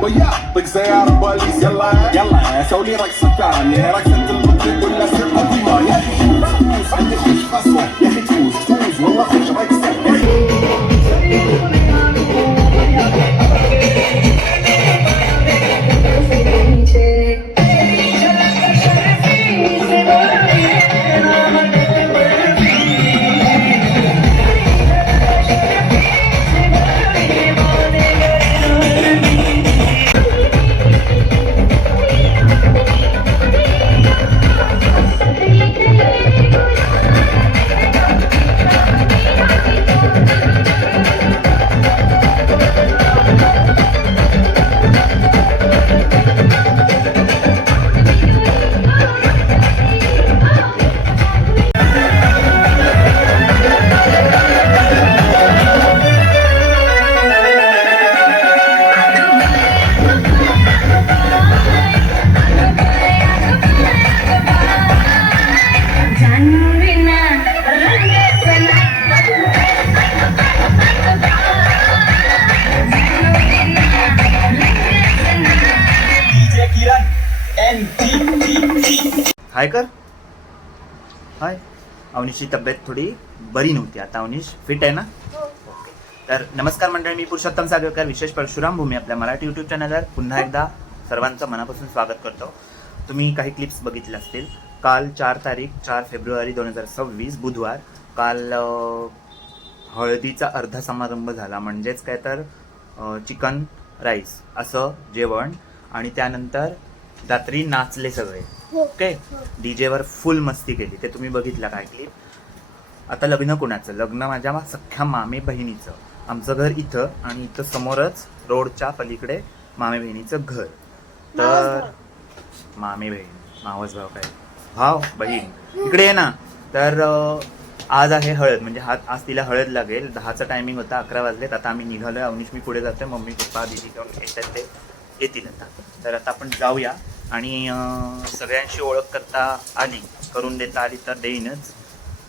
ضيعت زيارة بوليس يلا يلا سوي لي رقصة ثانية رقصة المطرب ولا سر قديمة يا أخي فوز عندك إيش خصوة يا أخي فوز والله خش رقصة हाय कर हाय. अवनीशची तब्येत थोडी बरी नव्हती, आता अवनीश फिट आहे ना? ओके. तर नमस्कार मंडळी, मी पुरुषोत्तम सागरकर, विशेष परशुराम भूमी आपल्या मराठी यूट्यूब चॅनलवर पुन्हा एकदा सर्वांचं मनापासून स्वागत करतो. तुम्ही काही क्लिप्स बघितल्या असतील. काल 4 फेब्रुवारी 2026 बुधवार, काल हळदीचा अर्धा समारंभ झाला. म्हणजेच काय तर चिकन राईस असं जेवण, आणि त्यानंतर रात्री नाचले सगळे. ओके. डीजेवर फुल मस्ती केली, ते तुम्ही बघितलं काय क्लिप. आता लग्न कोणाचं? लग्न माझ्या सख्ख्या मामे बहिणीचं. आमचं घर इथं, आणि इथं समोरच रोडच्या पलीकडे मामे बहिणीचं घर. तर मामे बहीण, मावस भाव, काय भाव बहीण, इकडे आहे ना. तर आज आहे हळद, म्हणजे आज तिला हळद लागेल. 10चा टायमिंग होता, 11 वाजलेत. आता आम्ही निघालोय. अवनीश मी पुढे जातोय, मम्मी पप्पा दीदी घेऊन येतात, ते येतील आता. तर आता आपण जाऊया, आणि सगळ्यांशी ओळख करता आली, करून देता आली तर देईनच,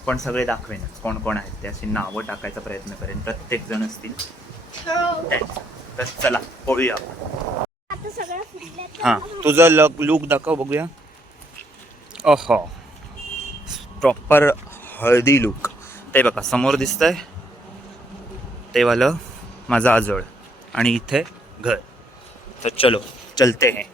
पण सगळे दाखवेनच कोण कोण आहेत ते. अशी नावं टाकायचा प्रयत्न करेन, प्रत्येक जण असतील. तर चला पळूया. हां, तुझं लुक दाखव बघूया. ओहो, प्रॉपर हळदी लुक. ते बघा समोर दिसतंय ते वालं माझं आजोळ, आणि इथे घर. तर चलो चलते हैं.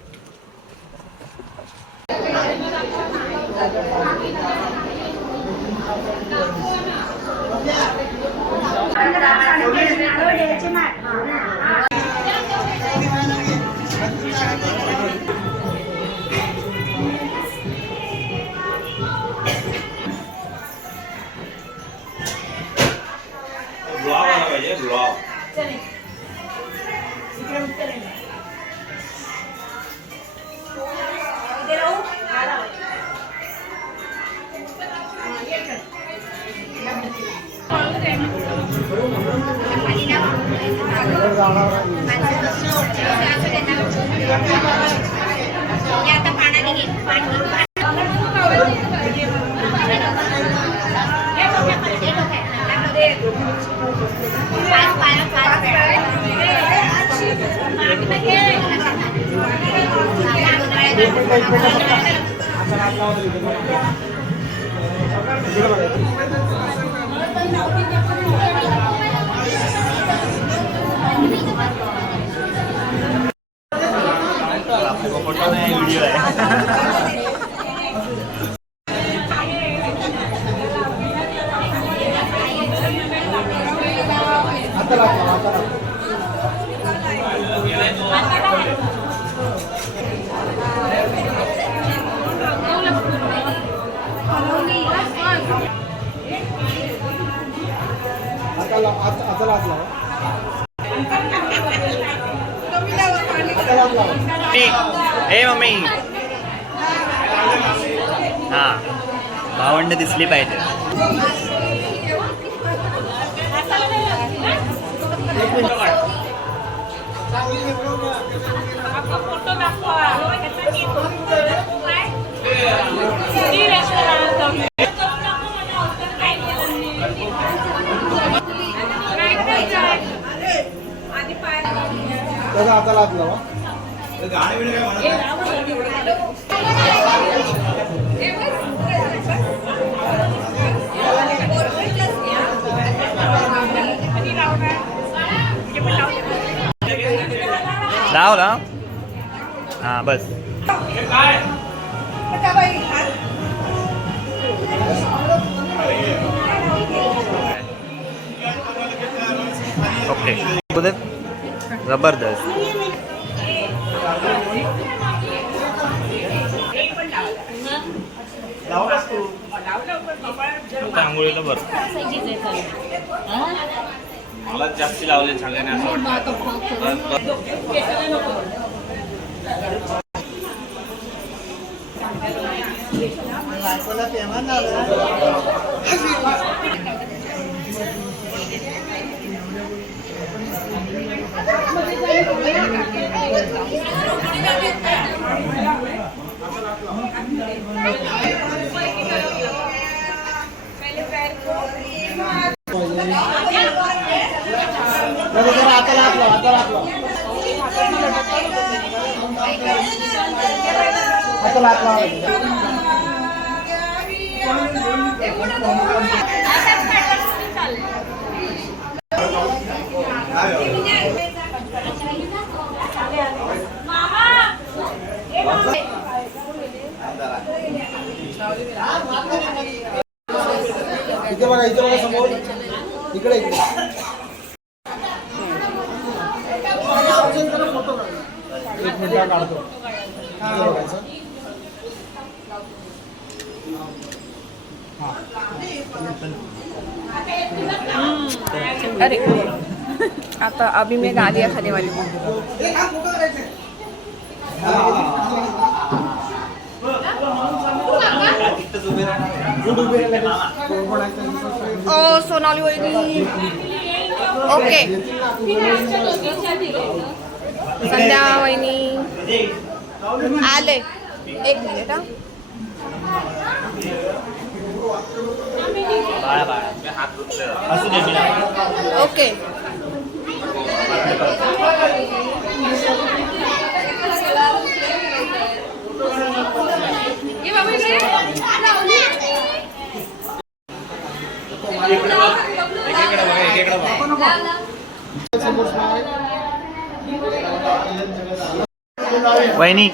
व्हिडिओ आहे. ए मम्मी, हा भावंड दिसली पाहिजे. त्याचा हाताला हात लावा. लाव लाव. हा बस. ओके जबरदस्त. आंघोळीला बरं मला जास्त लावले सगळ्यांनी असं वाटतं. इथे बघा समोर इकडे एक मिनिट काढतो. अरे आता अभी मैं गालियाँ खाने वाली हूँ. ओ सोनाली वहिनी. ओके संध्या वहिनी आले. एक मिनिट हा. असू दे. ओके वहिनी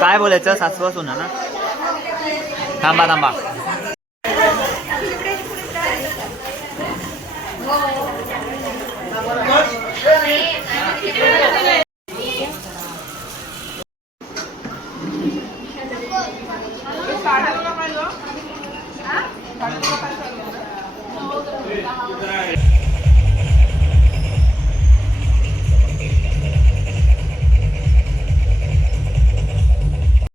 काय बोलायचं सासवा सुना ना. थांबा थांबा.